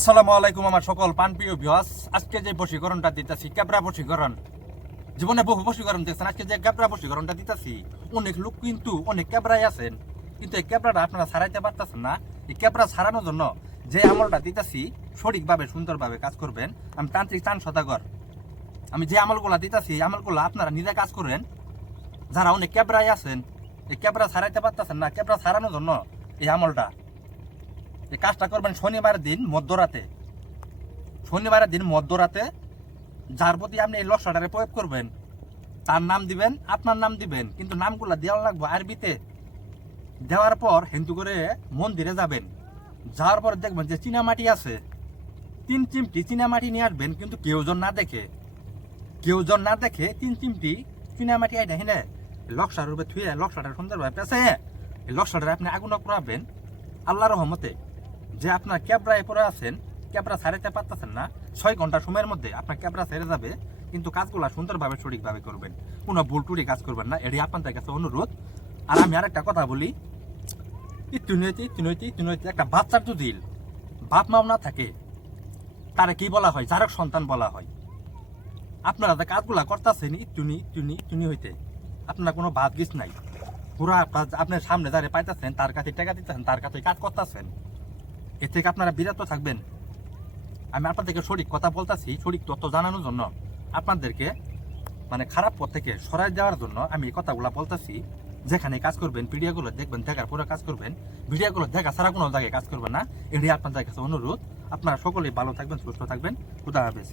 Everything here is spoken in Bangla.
আসসালামু আলাইকুম আমার সকল পানপ্রিয় ভিউয়ার্স। আজকে যে বশীকরণটা দিতেছি ক্যাবরা বশীকরণ, জীবনে বহু বশীকরণ দেখছেন। আজকে যে ক্যাবরা বশীকরণটা দিতেছি, অনেক লোক কিন্তু অনেক ক্যাবরাই আছেন, কিন্তু এই ক্যাবরাটা আপনারা ছাড়াইতে পারতেছেন না। এই ক্যাবরা ছাড়ানোর জন্য যে আমলটা দিতেছি সঠিকভাবে সুন্দরভাবে কাজ করবেন। আমি তান্ত্রিক চান সদাগর। আমি যে আমলগুলা দিতেছি এই আমলগুলো আপনারা নিজে কাজ করেন। যারা অনেক ক্যাবরাই আছেন, এই ক্যাবরা ছাড়াইতে পারতেছেন না, ক্যাবরা ছাড়ানোর জন্য এই আমলটা, এই কাজটা করবেন শনিবারের দিন মধ্যরাতে। শনিবারের দিন মধ্যরাতে যার প্রতি আপনি এই লসাটারে প্রয়োগ করবেন তার নাম দিবেন, আপনার নাম দিবেন, কিন্তু নামগুলা দেওয়া লাগবে আরবিতে। দেওয়ার পর হিন্দু করে মন্দিরে যাবেন। যাওয়ার পর দেখবেন যে চীনামাটি আছে, 3 চিমটি চীনামাটি নিয়ে আসবেন, কিন্তু কেউজন না দেখে। 3 চিমটি চীনামাটি আইটা হেনে লক্সার রূপে থুয়ে লক্সাটার সুন্দরভাবে পেঁচে এই লক্সাটারে আপনি আগুন করাবেন। আল্লাহর রহমতে যে আপনার ক্যাবরায় পরে আছেন, ক্যাবরা ছাড়াইতে পারতেছেন না, 6 ঘন্টা সময়ের মধ্যে আপনার ক্যাবরা ছেড়ে যাবে। কিন্তু কাজগুলো সুন্দরভাবে সঠিকভাবে করবেন, কোনো ভুল টুটি কাজ করবেন না, এটি আপনাদের কাছে অনুরোধ। আর আমি আরেকটা কথা বলি, ইত্যুনৈতি একটা বাচ্চার যদি বাপ মাও না থাকে তারা কি বলা হয়? জারক সন্তান বলা হয়। আপনারা যে কাজগুলা করতেছেন ইত্যুনি হইতে আপনার কোনো বাদ গিস নাই। পুরা আপনার সামনে যারে পাইতেছেন তার কাছে টাকা দিতেছেন, তার কাছে কাজ করতেছেন, এ থেকে আপনারা বিরত থাকবেন। আমি আপনাদেরকে সঠিক কথা বলতেছি, সঠিক তথ্য জানানোর জন্য, আপনাদেরকে মানে খারাপ পথ থেকে সরাই দেওয়ার জন্য আমি এই কথাগুলো বলতেছি। যেখানে কাজ করবেন ভিডিওগুলো দেখবেন, দেখার পরে কাজ করবেন, ভিডিওগুলো দেখা ছাড়া কোনো জায়গায় কাজ করবেন না, এটি আপনাদের কাছে অনুরোধ। আপনারা সকলেই ভালো থাকবেন, সুস্থ থাকবেন। খুদা হাফেজ।